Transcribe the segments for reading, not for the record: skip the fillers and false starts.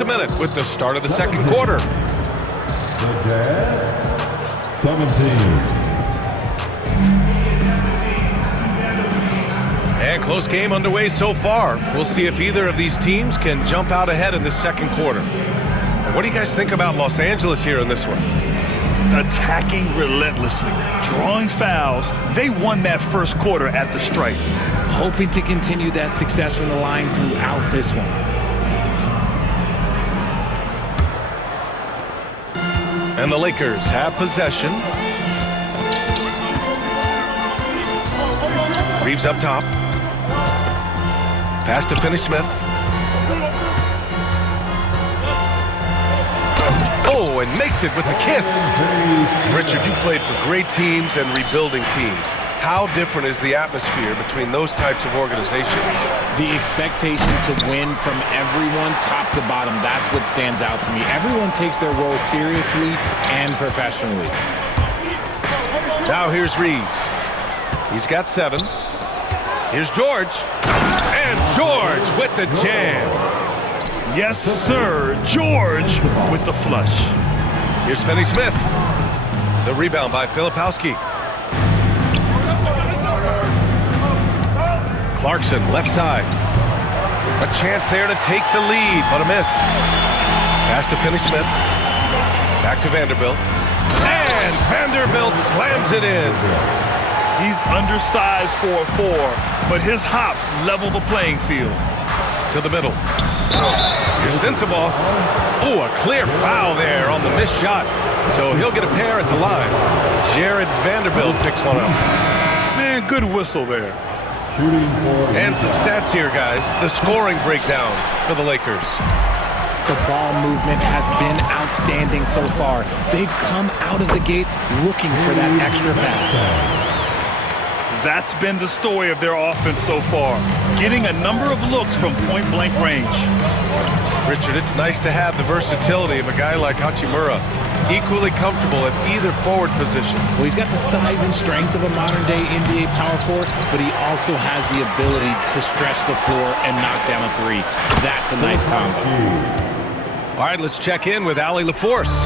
just a minute with the start of the second quarter. The Jazz, 17. And close game underway so far. We'll see if either of these teams can jump out ahead in the second quarter. And what do you guys think about Los Angeles here in this one? Attacking relentlessly, drawing fouls. They won that first quarter at the stripe. Hoping to continue that success from the line throughout this one. And the Lakers have possession. Reeves up top. Pass to Finney-Smith. Oh, and makes it with the kiss. Richard, you played for great teams and rebuilding teams. How different is the atmosphere between those types of organizations? The expectation to win from everyone, top to bottom, that's what stands out to me. Everyone takes their role seriously and professionally. Now here's Reeves. He's got 7. Here's George. And George with the jam. Yes, sir. George with the flush. Here's Finney-Smith. The rebound by Filipowski. Clarkson, left side. A chance there to take the lead, but a miss. Pass to Finney-Smith. Back to Vanderbilt. And Vanderbilt slams it in. He's undersized for a 4, but his hops level the playing field. To the middle. Here's Sensabaugh. Ooh, a clear foul there on the missed shot. So he'll get a pair at the line. Jared Vanderbilt picks one up. Man, good whistle there. And some stats here, guys. The scoring breakdown for the Lakers. The ball movement has been outstanding so far. They've come out of the gate looking for that extra pass. That's been the story of their offense so far, getting a number of looks from point-blank range. Richard, it's nice to have the versatility of a guy like Hachimura, equally comfortable at either forward position. Well, he's got the size and strength of a modern-day NBA power forward, but he also has the ability to stretch the floor and knock down a 3. That's a nice combo. All right, let's check in with Allie LaForce.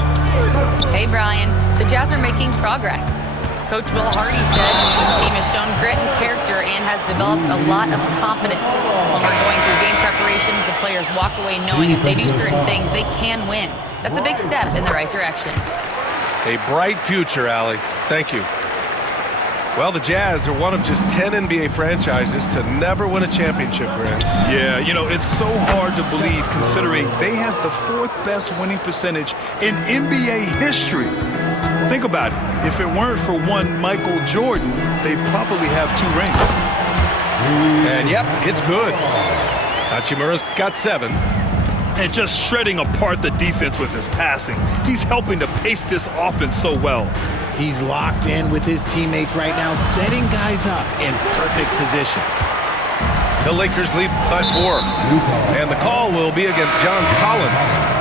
Hey, Brian. The Jazz are making progress. Coach Will Hardy said this team has shown grit and character and has developed a lot of confidence. When we're going through game preparations, the players walk away knowing if they do certain things, they can win. That's a big step in the right direction. A bright future, Allie. Thank you. Well, the Jazz are one of just 10 NBA franchises to never win a championship, Grant. Yeah, you know, it's so hard to believe considering they have the 4th best winning percentage in NBA history. Think about it. If it weren't for one Michael Jordan, they'd probably have 2 rings. And yep, it's good. Hachimura's got 7. And just shredding apart the defense with his passing. He's helping to pace this offense so well. He's locked in with his teammates right now, setting guys up in perfect position. The Lakers lead by 4. And the call will be against John Collins.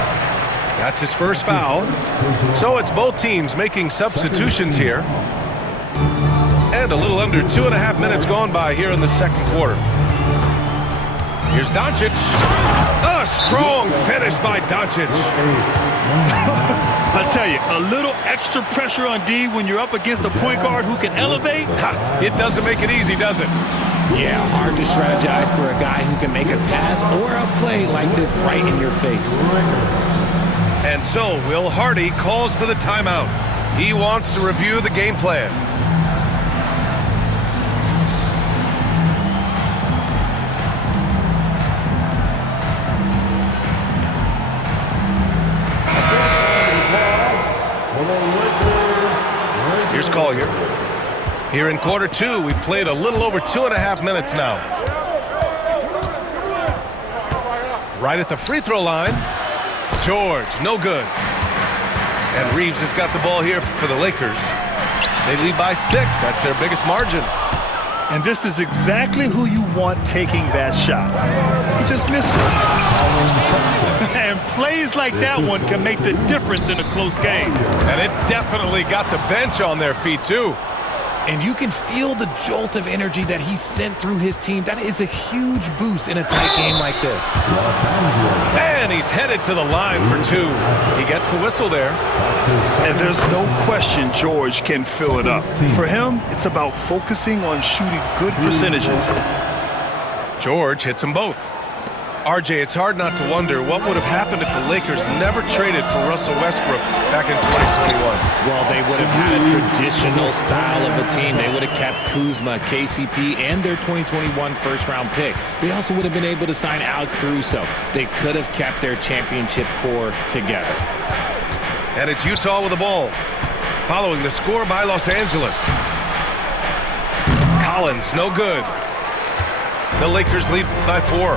That's his first foul. So it's both teams making substitutions here. And a little under 2.5 minutes gone by here in the second quarter. Here's Doncic. A strong finish by Doncic. I tell you, a little extra pressure on D when you're up against a point guard who can elevate. It doesn't make it easy, does it? Yeah, hard to strategize for a guy who can make a pass or a play like this right in your face. And so Will Hardy calls for the timeout. He wants to review the game plan. Here's Collier. Here in quarter 2, we played a little over 2.5 minutes now. Right at the free throw line. George, no good. And Reeves has got the ball here for the Lakers. They lead by 6. That's their biggest margin. And this is exactly who you want taking that shot. He just missed it. And plays like that one can make the difference in a close game. And it definitely got the bench on their feet, too. And you can feel the jolt of energy that he sent through his team. That is a huge boost in a tight game like this. And he's headed to the line for two. He gets the whistle there. And there's no question George can fill it up. For him, it's about focusing on shooting good percentages. George hits them both. RJ, it's hard not to wonder what would have happened if the Lakers never traded for Russell Westbrook back in 2021. Well, they would have had a traditional style of a team. They would have kept Kuzma, KCP, and their 2021 first-round pick. They also would have been able to sign Alex Caruso. They could have kept their championship core together. And it's Utah with the ball, following the score by Los Angeles. Collins, no good. The Lakers lead by 4.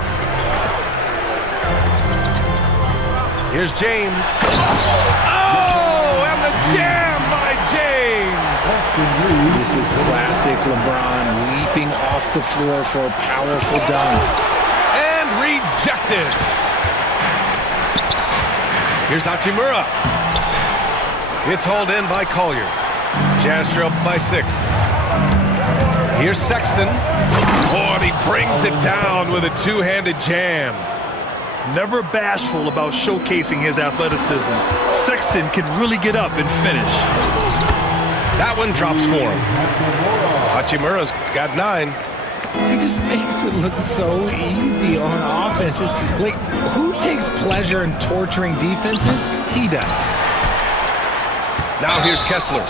Here's James. Oh, and the jam by James. This is classic LeBron leaping off the floor for a powerful dunk. And rejected. Here's Hachimura. It's hauled in by Collier. Jazz trail by 6. Here's Sexton. Oh, and he brings it down with a two-handed jam. Never bashful about showcasing his athleticism. Sexton can really get up and finish. That one drops for him. Hachimura's got 9. He just makes it look so easy on offense. It's like, who takes pleasure in torturing defenses? He does. Now here's Kessler.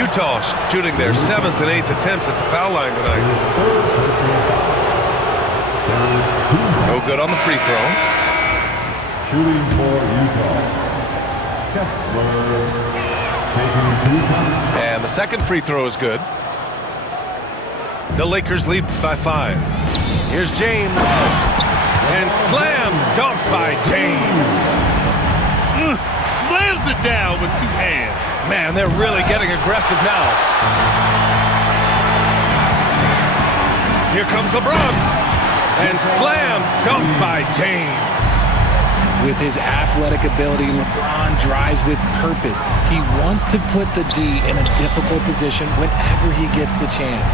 Utah shooting their 7th and 8th attempts at the foul line tonight. No good on the free throw. Shooting for Utah. Kessler taking 2 shots. And the second free throw is good. The Lakers lead by 5. Here's James. And slam dunk by James. Slams it down with 2 hands. Man, they're really getting aggressive now. Here comes LeBron. And slam dunk by James. With his athletic ability, LeBron drives with purpose. He wants to put the D in a difficult position whenever he gets the chance.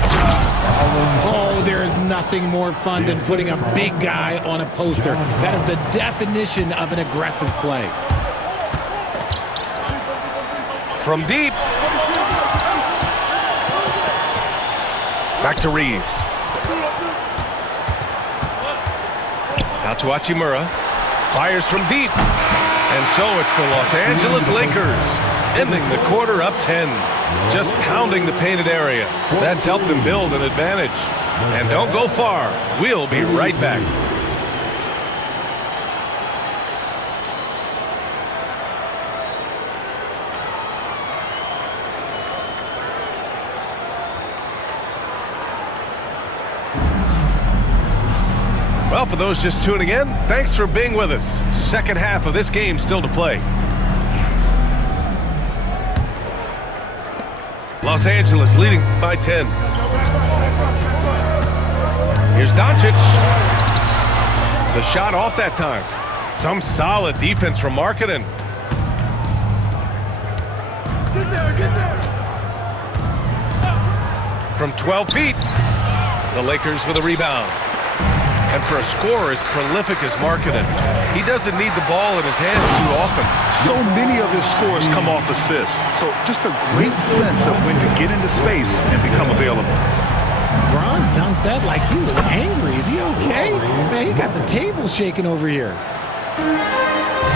Oh, there is nothing more fun than putting a big guy on a poster. That is the definition of an aggressive play. From deep. Back to Reeves. Now to Hachimura. Fires from deep. And so it's the Los Angeles Lakers ending the quarter up 10. Just pounding the painted area. That's helped them build an advantage. And don't go far. We'll be right back. Well, for those just tuning in, thanks for being with us. Second half of this game still to play. Los Angeles leading by 10. Here's Doncic. The shot off that time. Some solid defense from Markkanen. Get there. From 12 feet, the Lakers with a rebound. And for a scorer as prolific as Markkanen, he doesn't need the ball in his hands too often. So many of his scores come off assists. So just a great sense of when to get into space and become available. Bron dunked that like he was angry. Is he okay? Man, he got the table shaking over here.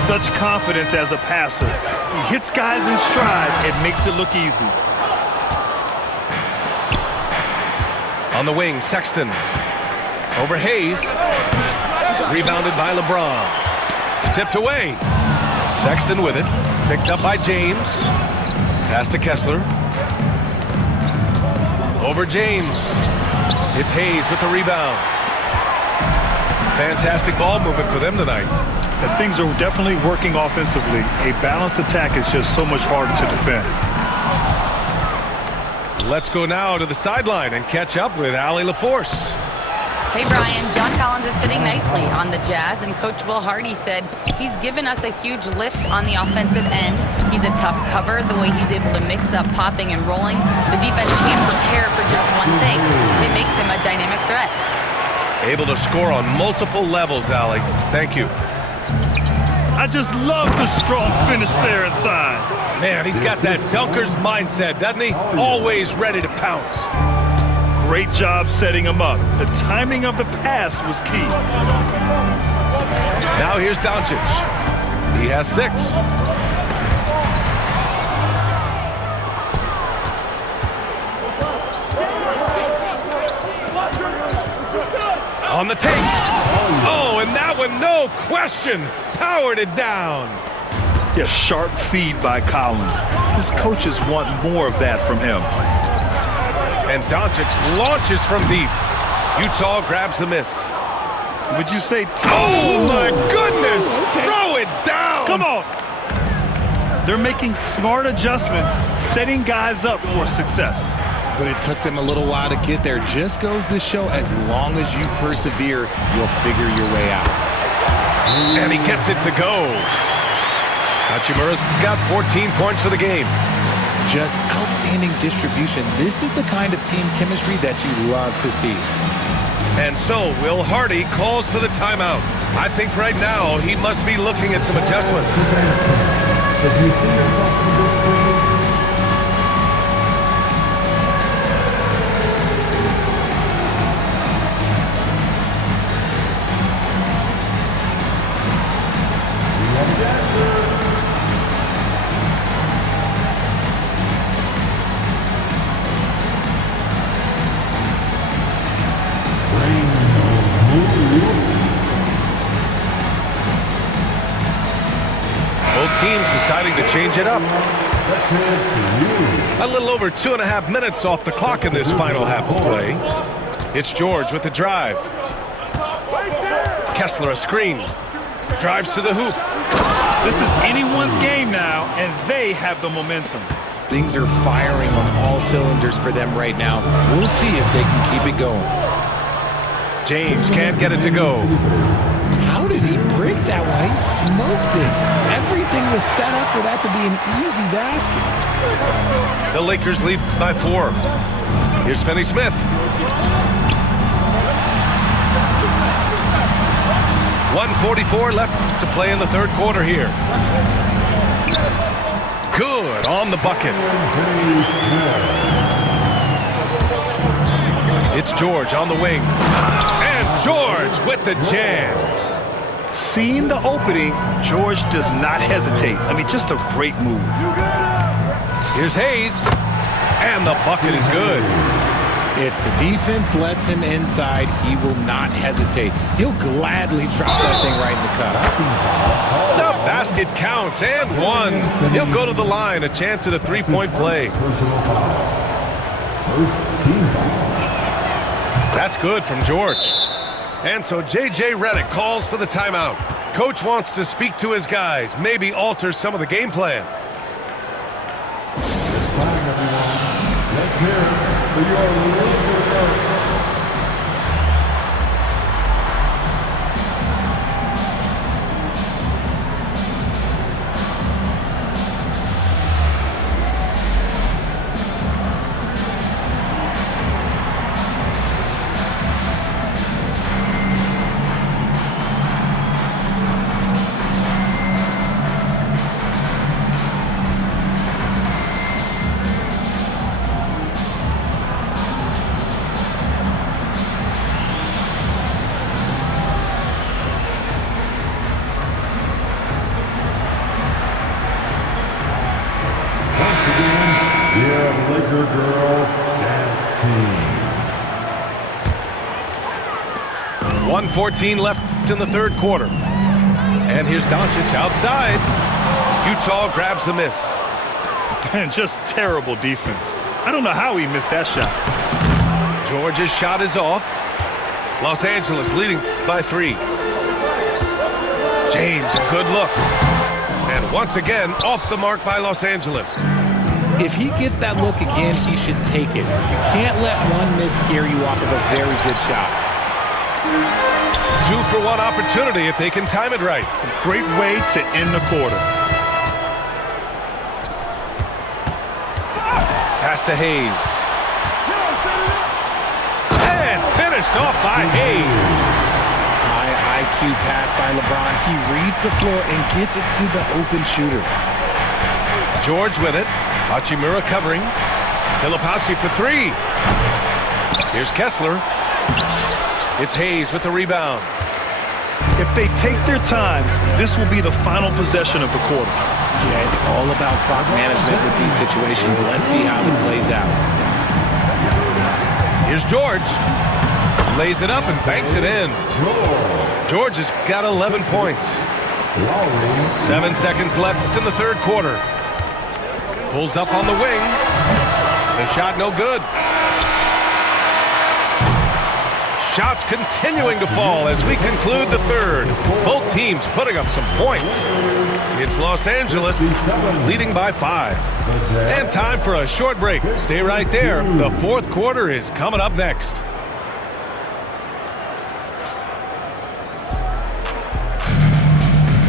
Such confidence as a passer. He hits guys in stride and makes it look easy. On the wing, Sexton. Over Hayes. Rebounded by LeBron. Tipped away. Sexton with it. Picked up by James. Pass to Kessler. Over James. It's Hayes with the rebound. Fantastic ball movement for them tonight. And things are definitely working offensively. A balanced attack is just so much harder to defend. Let's go now to the sideline and catch up with Allie LaForce. Hey, Brian, John Collins is fitting nicely on the Jazz, and Coach Will Hardy said he's given us a huge lift on the offensive end. He's a tough cover, the way he's able to mix up popping and rolling. The defense can't prepare for just one thing. It makes him a dynamic threat. Able to score on multiple levels, Allie. Thank you. I just love the strong finish there inside. Man, he's got that dunker's mindset, doesn't he? Always ready to pounce. Great job setting him up. The timing of the pass was key. Now here's Doncic. He has 6. On the take. Oh, and that one, no question, powered it down. Yeah, sharp feed by Collins. His coaches want more of that from him. And Doncic launches from deep. Utah grabs the miss. Would you say? Oh, my goodness! Okay. Throw it down! Come on! They're making smart adjustments, setting guys up for success. But it took them a little while to get there. Just goes to show, as long as you persevere, you'll figure your way out. And he gets it to go. Hachimura's got 14 points for the game. Just outstanding distribution. This is the kind of team chemistry that you love to see. And so Will Hardy calls for the timeout. I think right now he must be looking at some adjustments. If you see yourself in this game, we have a dancer. Both teams deciding to change it up. A little over 2.5 minutes off the clock in this final half of play. It's George with the drive. Kessler a screen. Drives to the hoop. This is anyone's game now, and they have the momentum. Things are firing on all cylinders for them right now. We'll see if they can keep it going. James can't get it to go. How did he break that one? He smoked it. Everything was set up for that to be an easy basket. The Lakers lead by 4. Here's Finney-Smith. 1:44 left to play in the third quarter here. Good on the bucket. It's George on the wing. And George with the jam. Seeing the opening, George does not hesitate. I mean, just a great move. Here's Hayes. And the bucket is good. If the defense lets him inside, he will not hesitate. He'll gladly drop that thing right in the cup. The basket counts, and 1. He'll go to the line, a chance at a 3-point play. That's good from George. And so J.J. Redick calls for the timeout. Coach wants to speak to his guys, maybe alter some of the game plan. It's time, everyone. Let's hear it for your Lakers coach. Laker girls dance team. 1:14 left in the third quarter. And here's Doncic outside. Utah grabs the miss. And just terrible defense. I don't know how he missed that shot. George's shot is off. Los Angeles leading by 3. James, a good look. And once again, off the mark by Los Angeles. If he gets that look again, he should take it. You can't let one miss scare you off of a very good shot. 2-for-1 opportunity if they can time it right. Great way to end the quarter. Pass to Hayes. And finished off by Hayes. High IQ pass by LeBron. He reads the floor and gets it to the open shooter. George with it. Hachimura covering. Filipowski for three. Here's Kessler. It's Hayes with the rebound. If they take their time, this will be the final possession of the quarter. Yeah, it's all about clock management with these situations. Let's see how it plays out. Here's George. Lays it up and banks it in. George has got 11 points. 7 seconds left in the third quarter. Pulls up on the wing. The shot no good. Shots continuing to fall as we conclude the third. Both teams putting up some points. It's Los Angeles leading by 5. And time for a short break. Stay right there. The fourth quarter is coming up next.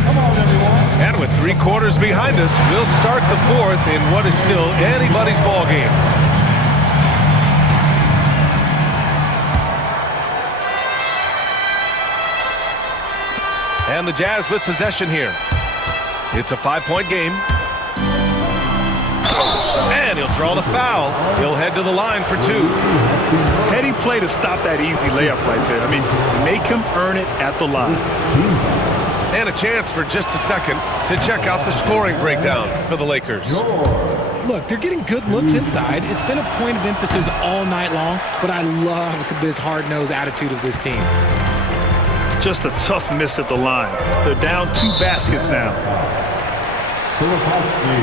Come on, everyone. And with 3 quarters behind us, we'll start the fourth in what is still anybody's ball game. And the Jazz with possession here. It's a 5-point game. And he'll draw the foul. He'll head to the line for 2. Heady play to stop that easy layup right there. I mean, make him earn it at the line. And a chance for just a second to check out the scoring breakdown for the Lakers. Look, they're getting good looks inside. It's been a point of emphasis all night long, but I love this hard-nosed attitude of this team. Just a tough miss at the line. They're down 2 baskets now. Filipowski.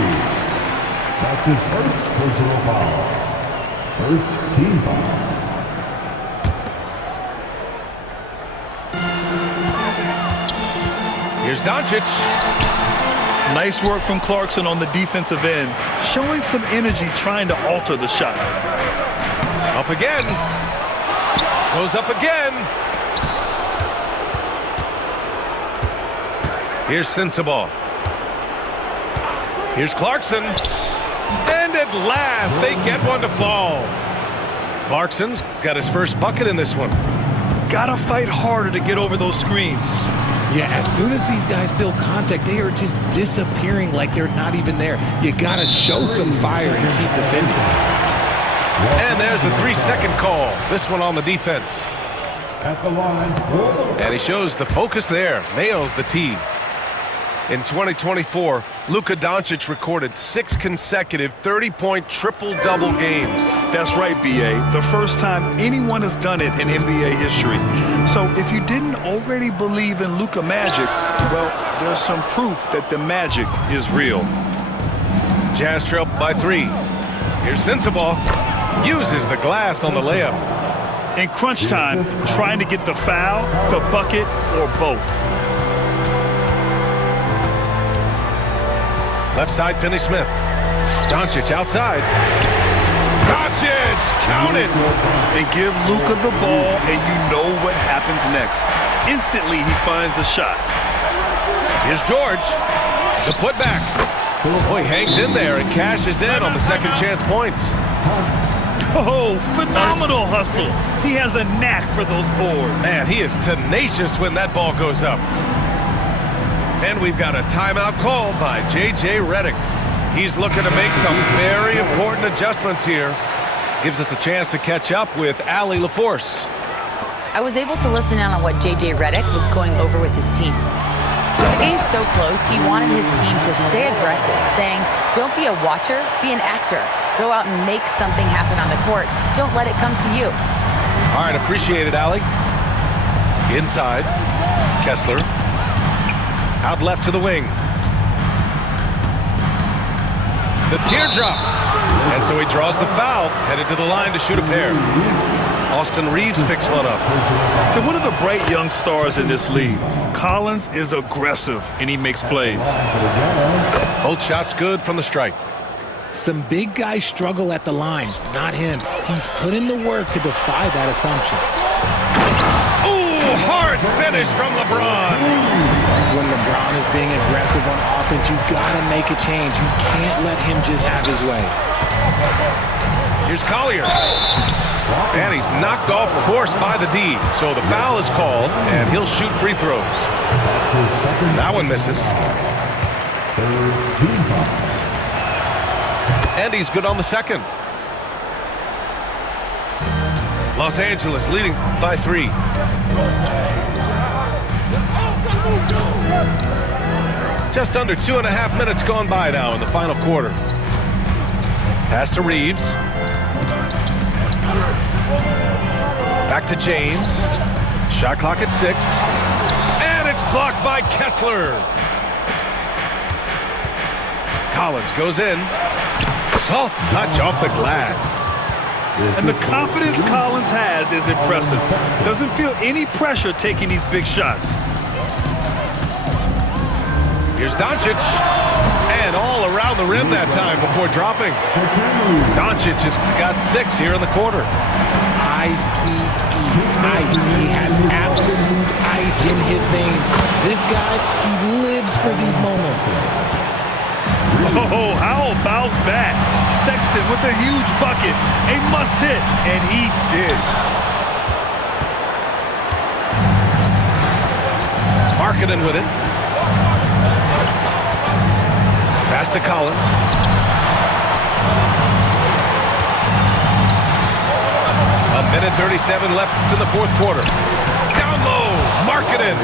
That's his first personal foul. First team foul. Here's Doncic. Nice work from Clarkson on the defensive end, showing some energy trying to alter the shot. Up again. Goes up again. Here's Sensabaugh. Here's Clarkson. And at last, they get one to fall. Clarkson's got his first bucket in this one. Gotta fight harder to get over those screens. Yeah, as soon as these guys feel contact, they are just disappearing like they're not even there. You gotta show some fire and keep defending. And there's a 3-second call. This one on the defense. At the line. And he shows the focus there. Nails the tee. In 2024, Luka Doncic recorded 6 consecutive 30-point triple-double games. That's right, B.A. The first time anyone has done it in NBA history. So if you didn't already believe in Luka magic, well, there's some proof that the magic is real. Jazz trail by 3. Here's Sensabaugh. Uses the glass on the layup. In crunch time, trying to get the foul, the bucket, or both. Left side, Finney-Smith. Doncic outside. Doncic, count it. And give Luka the ball, and you know what happens next. Instantly, he finds a shot. Here's George. The putback. Boy, he hangs in there and cashes in on the second chance points. Oh, phenomenal hustle. He has a knack for those boards. Man, he is tenacious when that ball goes up. And we've got a timeout called by J.J. Redick. He's looking to make some very important adjustments here. Gives us a chance to catch up with Allie LaForce. I was able to listen in on what J.J. Redick was going over with his team. With the game so close, he wanted his team to stay aggressive, saying, don't be a watcher, be an actor. Go out and make something happen on the court. Don't let it come to you. All right, appreciate it, Allie. Inside, Kessler. Out left to the wing. The teardrop. And so he draws the foul, headed to the line to shoot a pair. Austin Reeves picks one up. And one of the bright young stars in this league. Collins is aggressive, and he makes plays. Both shots good from the stripe. Some big guys struggle at the line, not him. He's put in the work to defy that assumption. Ooh, hard Smart finish from LeBron. When LeBron is being aggressive on offense, you gotta make a change. You can't let him just have his way. Here's Collier. And he's knocked off course by the D. So the foul is called, and he'll shoot free throws. That one misses. And he's good on the second. Los Angeles leading by 3. Just under 2.5 minutes gone by now in the final quarter. Pass to Reeves. Back to James. Shot clock at 6. And it's blocked by Kessler. Collins goes in. Soft touch off the glass. And the confidence Collins has is impressive. Doesn't feel any pressure taking these big shots. Here's Doncic. And all around the rim that time before dropping. Doncic has got 6 here in the quarter. ICE. He has absolute ice in his veins. This guy, he lives for these moments. Oh, how about that? Sexton with a huge bucket. A must hit, and he did. Markkanen with it. Pass to Collins. A minute 37 left in the fourth quarter. Down low, Markkanen.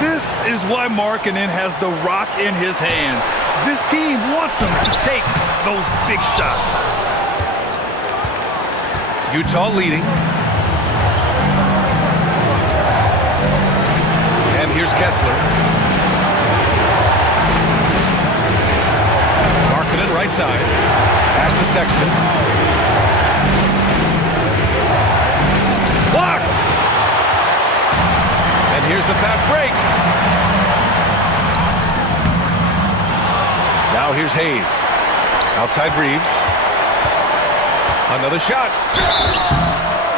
This is why Markkanen has the rock in his hands. This team wants him to take those big shots. Utah leading. And here's Kessler. Markkanen right side. Pass to Sexton. Blocked! And here's the fast break. Now here's Hayes. Outside Reeves. Another shot.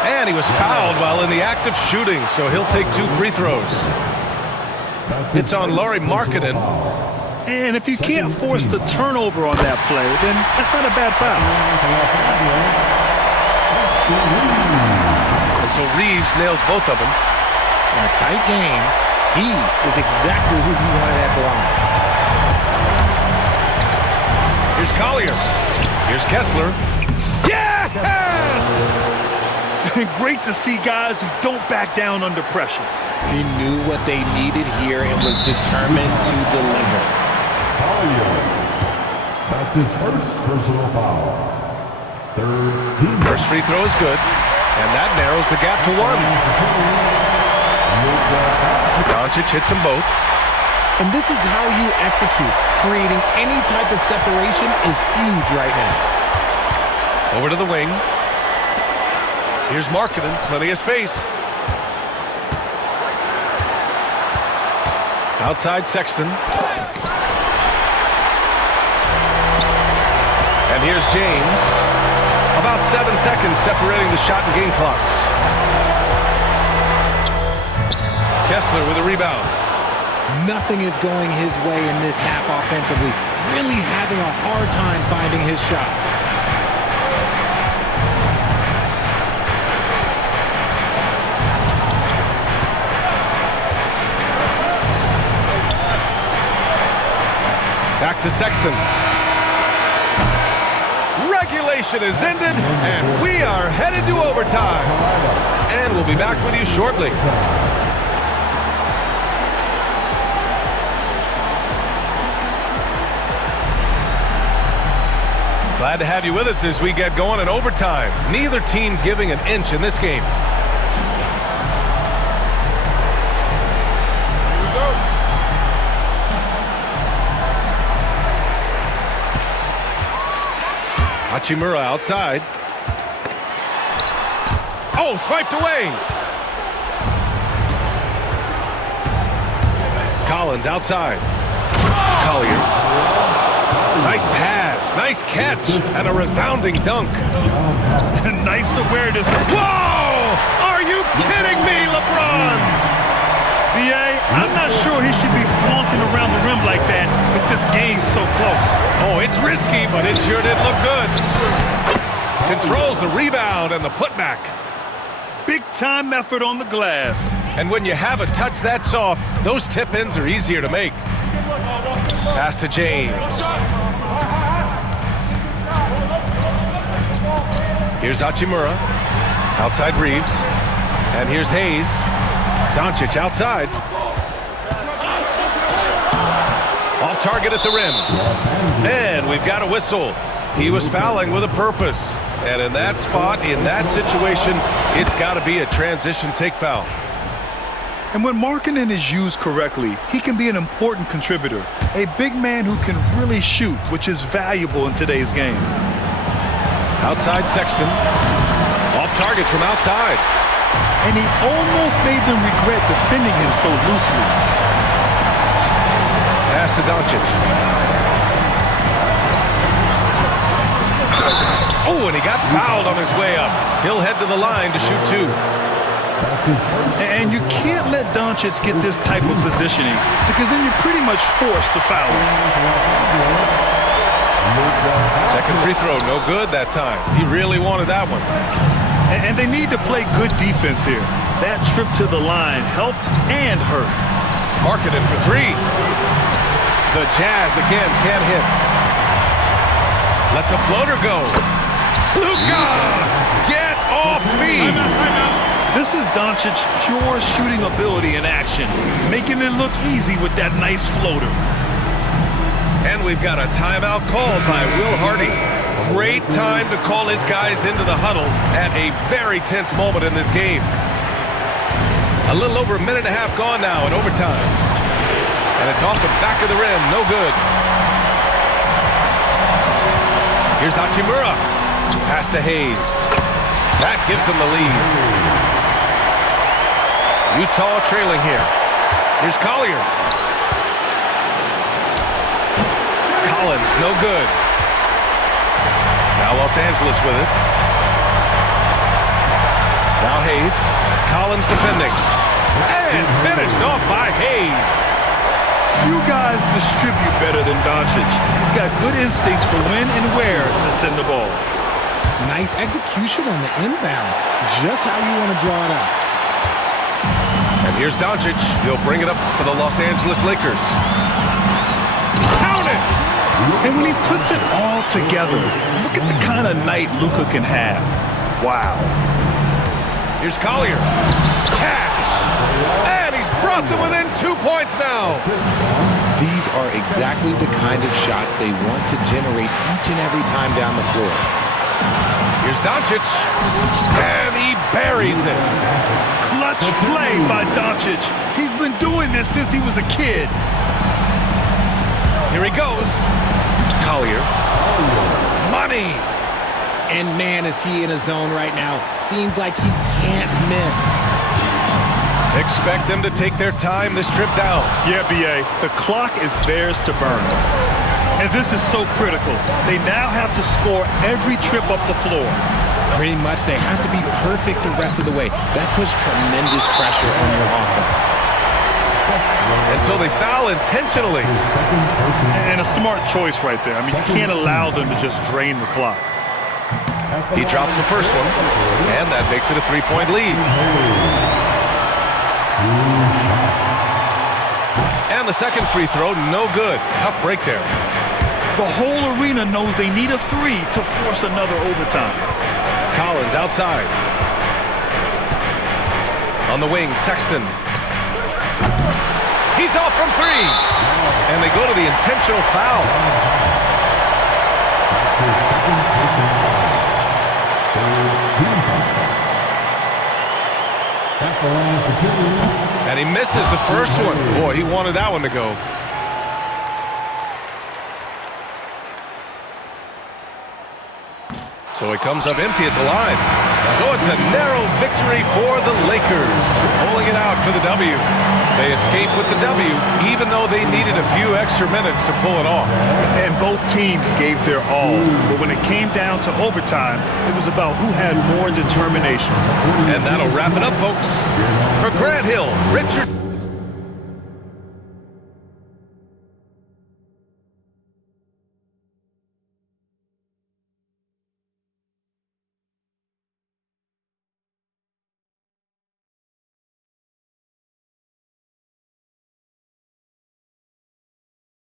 And he was fouled while in the act of shooting, so he'll take 2 free throws. It's on Lauri Markkanen. And if you can't force the turnover on that play, then that's not a bad foul. And so Reeves nails both of them. In a tight game, he is exactly who he wanted at the line. Here's Collier. Here's Kessler. Yes! Great to see guys who don't back down under pressure. He knew what they needed here and was determined to deliver. That's his first personal foul. Third team. First free throw is good, and that narrows the gap to 1. Doncic hits them both. And this is how you execute. Creating any type of separation is huge right now. Over to the wing. Here's Markkanen, plenty of space. Outside Sexton. And here's James. About 7 seconds separating the shot and game clocks. Kessler with a rebound. Nothing is going his way in this half offensively. Really having a hard time finding his shot. Back to Sexton. Regulation is ended, and we are headed to overtime. And we'll be back with you shortly. Glad to have you with us as we get going in overtime. Neither team giving an inch in this game. Hachimura outside. Oh, swiped away. Collins outside. Collier. Nice pass, nice catch, and a resounding dunk. Nice awareness. Whoa! Are you kidding me, LeBron? B.A., I'm not sure he should be flaunting around the rim like that with this game so close. Oh, it's risky, but it sure did look good. Controls the rebound and the putback. Big-time effort on the glass. And when you have a touch that soft, those tip-ins are easier to make. Pass to James. Here's Hachimura. Outside Reeves. And here's Hayes. Doncic outside. Off target at the rim. And we've got a whistle. He was fouling with a purpose. And in that spot, in that situation, it's got to be a transition take foul. And when Markkanen is used correctly, he can be an important contributor. A big man who can really shoot, which is valuable in today's game. Outside Sexton. Off target from outside. And he almost made them regret defending him so loosely. Pass to Doncic. Oh, and he got fouled on his way up. He'll head to the line to shoot two. And you can't let Doncic get this type of positioning because then you're pretty much forced to foul him. Second free throw, no good that time. He really wanted that one. And they need to play good defense here. That trip to the line helped and hurt. Markkanen for three. The Jazz again can't hit. Lets a floater go. Luka! Get off me! This is Doncic's pure shooting ability in action, making it look easy with that nice floater. And we've got a timeout called by Will Hardy. Great time to call his guys into the huddle at a very tense moment in this game. A little over a minute and a half gone now in overtime. And it's off the back of the rim, no good. Here's Hachimura. Pass to Hayes. That gives them the lead. Utah trailing here. Here's Collier. Collins, no good. Now Los Angeles with it. Now Hayes. Collins defending. And finished off by Hayes. Few guys distribute better than Doncic. He's got good instincts for when and where to send the ball. Nice execution on the inbound. Just how you want to draw it up. And here's Doncic. He'll bring it up for the Los Angeles Lakers. Count it! And when he puts it all together, look at the kind of night Luka can have. Wow. Here's Collier. Cash! And he's brought them within 2 points now. These are exactly the kind of shots they want to generate each and every time down the floor. Here's Doncic. And he buries it. Clutch play by Doncic. He's been doing this since he was a kid. Here he goes. Collier. Money. And man, is he in a zone right now. Seems like he can't miss. Expect them to take their time this trip down. Yeah, B.A., the clock is theirs to burn. And this is so critical. They now have to score every trip up the floor. Pretty much, they have to be perfect the rest of the way. That puts tremendous pressure on your offense. And so they foul intentionally. And a smart choice right there. I mean, you can't allow them to just drain the clock. He drops the first one, and that makes it a three-point lead. And the second free throw, no good. Tough break there. The whole arena knows they need a three to force another overtime. Collins outside. On the wing, Sexton. He's off from three. And they go to the intentional foul. And he misses the first one. Boy, he wanted that one to go. So he comes up empty at the line. So it's a narrow victory for the Lakers, pulling it out for the W. They escape with the W, even though they needed a few extra minutes to pull it off. And both teams gave their all. But when it came down to overtime, it was about who had more determination. And that'll wrap it up, folks. For Grant Hill, Richard